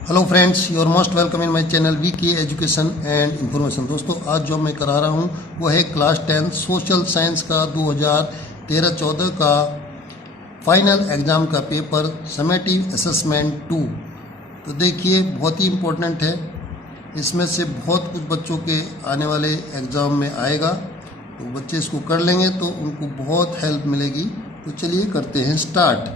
Hello friends, you are most welcome in my channel VK education and information. दोस्तों, आज जो मैं करा रहा हूँ वो है क्लास 10 सोशल साइंस का 2013-14 का फाइनल एग्ज़ाम का पेपर समेटिव असेसमेंट 2। तो देखिए, बहुत ही इम्पोर्टेंट है। इसमें से बहुत कुछ बच्चों के आने वाले एग्ज़ाम में आएगा, तो बच्चे इसको कर लेंगे तो उनको बहुत हेल्प मिलेगी। तो चलिए करते हैं स्टार्ट।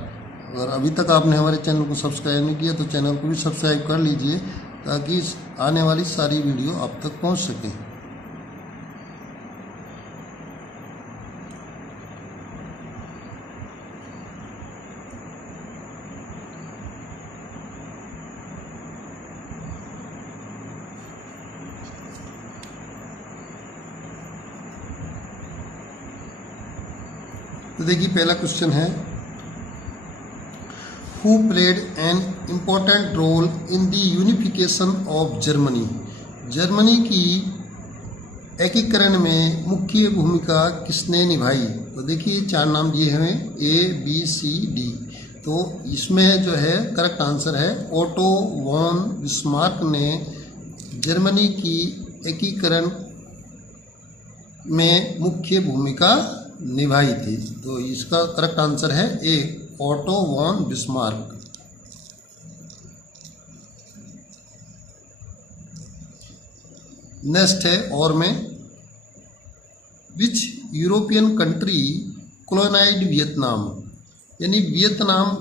अगर अभी तक आपने हमारे चैनल को सब्सक्राइब नहीं किया तो चैनल को भी सब्सक्राइब कर लीजिए, ताकि आने वाली सारी वीडियो आप तक पहुंच सके। तो देखिए, पहला क्वेश्चन है, Who played an important role in the unification of Germany? Germany की एकीकरण में मुख्य भूमिका किसने निभाई? तो देखिए, चार नाम दिए हैं ABCD। तो इसमें जो है करेक्ट आंसर है ओटो वॉन बिस्मार्क ने जर्मनी की एकीकरण में मुख्य भूमिका निभाई थी। तो इसका करेक्ट आंसर है ए, ओटो वॉन बिस्मार्क। नेक्स्ट है और में, विच यूरोपियन कंट्री कॉलोनाइज्ड वियतनाम? यानी वियतनाम,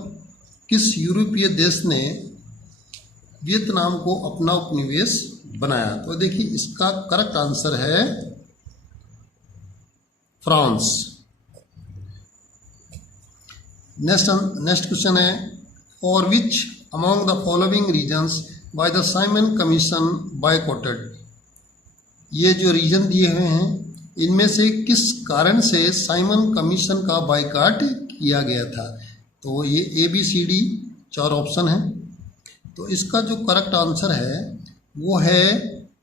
किस यूरोपीय देश ने वियतनाम को अपना उपनिवेश बनाया? तो देखिए, इसका करेक्ट आंसर है फ्रांस। नेक्स्ट क्वेश्चन है, for which among the following reasons by the Simon Commission boycotted? ये जो रीजन दिए हुए हैं, इनमें से किस कारण से साइमन कमीशन का बायकॉट किया गया था? तो ये ABCD चार ऑप्शन हैं। तो इसका जो करेक्ट आंसर है वो है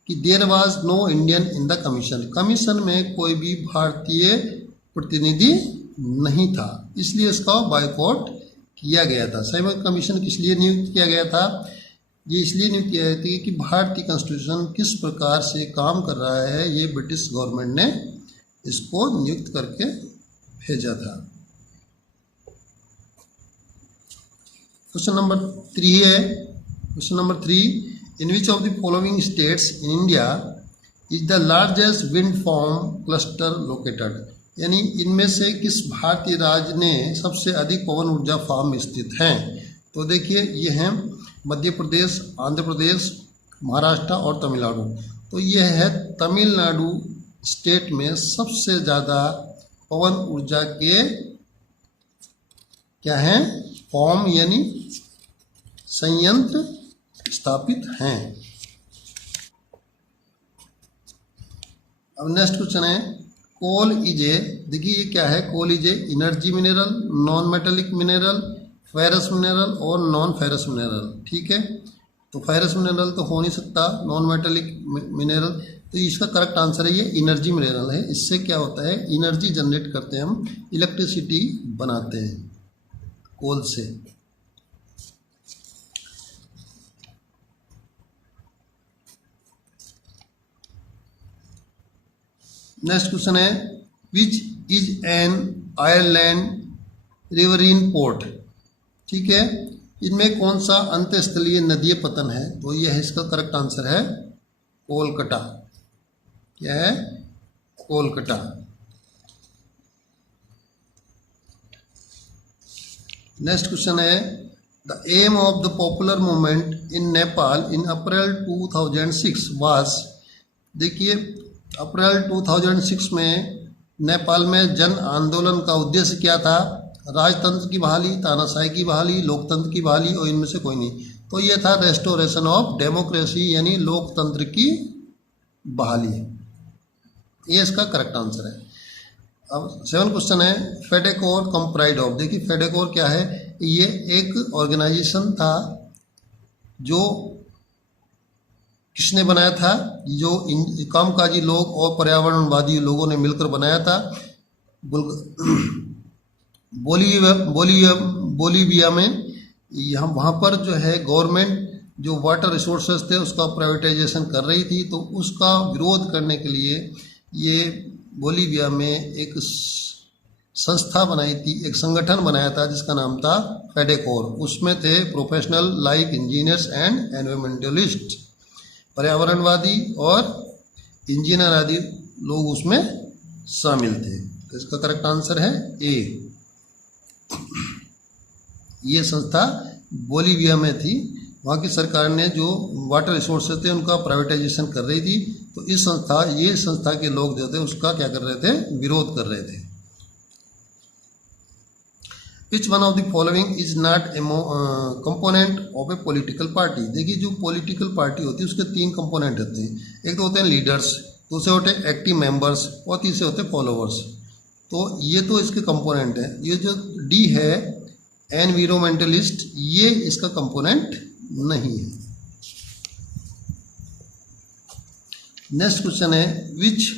कि there was no Indian in the commission. Commission में कोई भी भारतीय प्रतिनिधि नहीं था, इसलिए इसका बायकॉट किया गया था। साइमन कमीशन किस लिए नियुक्त किया गया था? ये इसलिए नियुक्त किया गया था कि भारतीय कॉन्स्टिट्यूशन किस प्रकार से काम कर रहा है, ये ब्रिटिश गवर्नमेंट ने इसको नियुक्त करके भेजा था। क्वेश्चन नंबर 3 है, question number 3, in which of the following states in India is the largest wind farm cluster located? यानी इनमें से किस भारतीय राज्य में सबसे अधिक पवन ऊर्जा फार्म स्थित हैं? तो देखिए, ये हैं मध्य प्रदेश, आंध्र प्रदेश, महाराष्ट्र और तमिलनाडु। तो यह है तमिलनाडु स्टेट में सबसे ज़्यादा पवन ऊर्जा के क्या हैं, फार्म यानी संयंत्र स्थापित हैं। अब नेक्स्ट क्वेश्चन है, कोल इज ए, देखिए ये क्या है, coal is a energy mineral, non metallic mineral, ferrous mineral और नॉन फेरस मिनरल। ठीक है, तो फेरस मिनरल तो हो नहीं सकता, नॉन मेटेलिक मिनरल। तो इसका करेक्ट आंसर है ये एनर्जी मिनरल है। इससे क्या होता है, एनर्जी जनरेट करते हैं हम, इलेक्ट्रिसिटी बनाते हैं कोल से। नेक्स्ट क्वेश्चन है, which is an Ireland riverine port? ठीक है, इनमें कौन सा अंतःस्थलीय नदीय पतन है? तो यह इसका करेक्ट आंसर है कोलकाता। क्या है? कोलकाता। नेक्स्ट क्वेश्चन है, the aim of the popular movement in Nepal in April 2006 was? देखिए, अप्रैल 2006 में नेपाल में जन आंदोलन का उद्देश्य क्या था? राजतंत्र की बहाली, तानाशाही की बहाली, लोकतंत्र की बहाली और इनमें से कोई नहीं। तो ये था रेस्टोरेशन ऑफ डेमोक्रेसी, यानी लोकतंत्र की बहाली। ये इसका करेक्ट आंसर है। अब 7 क्वेश्चन है, फेडेकोर कंप्राइज ऑफ? देखिए, फेडेकोर क्या है? ये एक ऑर्गेनाइजेशन था जो किसने बनाया था? जो कामकाजी लोग और पर्यावरणवादी लोगों ने मिलकर बनाया था। बोलीविया में यहाँ वहाँ पर जो है गवर्नमेंट जो वाटर रिसोर्सेज थे उसका प्राइवेटाइजेशन कर रही थी, तो उसका विरोध करने के लिए ये बोलीविया में एक संस्था बनाई थी, एक संगठन बनाया था जिसका नाम था फेडेकोर। उसमें थे professional like engineers and environmentalist, पर्यावरणवादी और इंजीनियर आदि लोग उसमें शामिल थे। तो इसका करेक्ट आंसर है ए। ये संस्था बोलीविया में थी, वहाँ की सरकार ने जो वाटर रिसोर्सेज थे उनका प्राइवेटाइजेशन कर रही थी, तो ये संस्था के लोग जो थे उसका क्या कर रहे थे, विरोध कर रहे थे। Which one of the following is not a component of A political party. देखिए जो पॉलिटिकल पार्टी होती है उसके 3 कंपोनेंट होते हैं, एक तो होते हैं लीडर्स, दूसरे होते हैं एक्टिव मेंबर्स और तीसरे होते हैं फॉलोवर्स। तो ये तो इसके कंपोनेंट है। ये जो डी है एनवायरमेंटलिस्ट, ये इसका कंपोनेंट नहीं है। नेक्स्ट क्वेश्चन है विच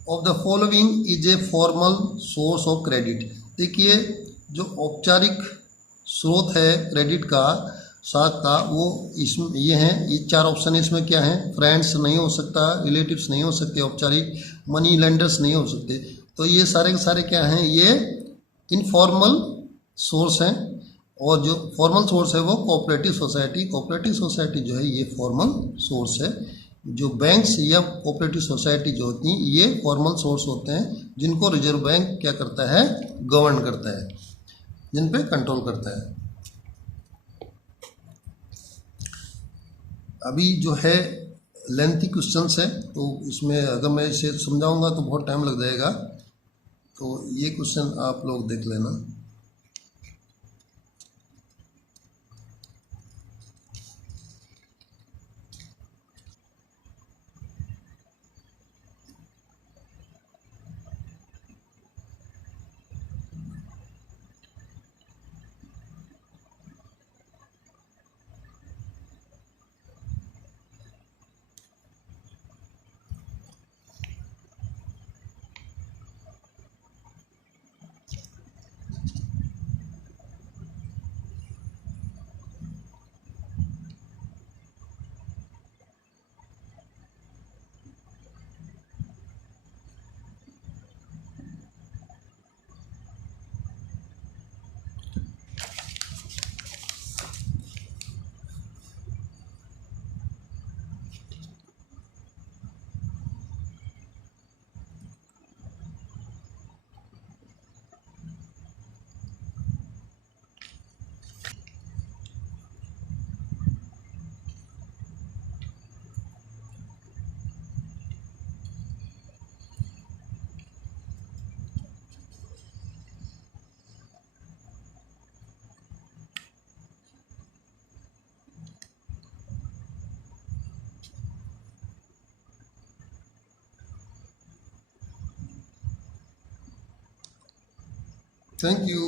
of the following is a formal source of credit. देखिए जो औपचारिक स्रोत है क्रेडिट का, साख का, वो इसमें ये हैं, ये 4 ऑप्शन है। इसमें क्या है, फ्रेंड्स नहीं हो सकता, रिलेटिव्स नहीं हो सकते, औपचारिक मनी लेंडर्स नहीं हो सकते। तो ये सारे के सारे क्या हैं, ये इनफॉर्मल सोर्स हैं। और जो फॉर्मल सोर्स है वो कोऑपरेटिव सोसाइटी जो है ये फॉर्मल सोर्स है। जो बैंक्स या कोऑपरेटिव सोसाइटी जो होती हैं ये फॉर्मल सोर्स होते हैं, जिनको रिजर्व बैंक क्या करता है, गवर्न करता है, जिन पे कंट्रोल करता है। अभी जो है लेंथी क्वेश्चंस है, तो इसमें अगर मैं इसे समझाऊंगा तो बहुत टाइम लग जाएगा, तो ये क्वेश्चन आप लोग देख लेना। Thank you.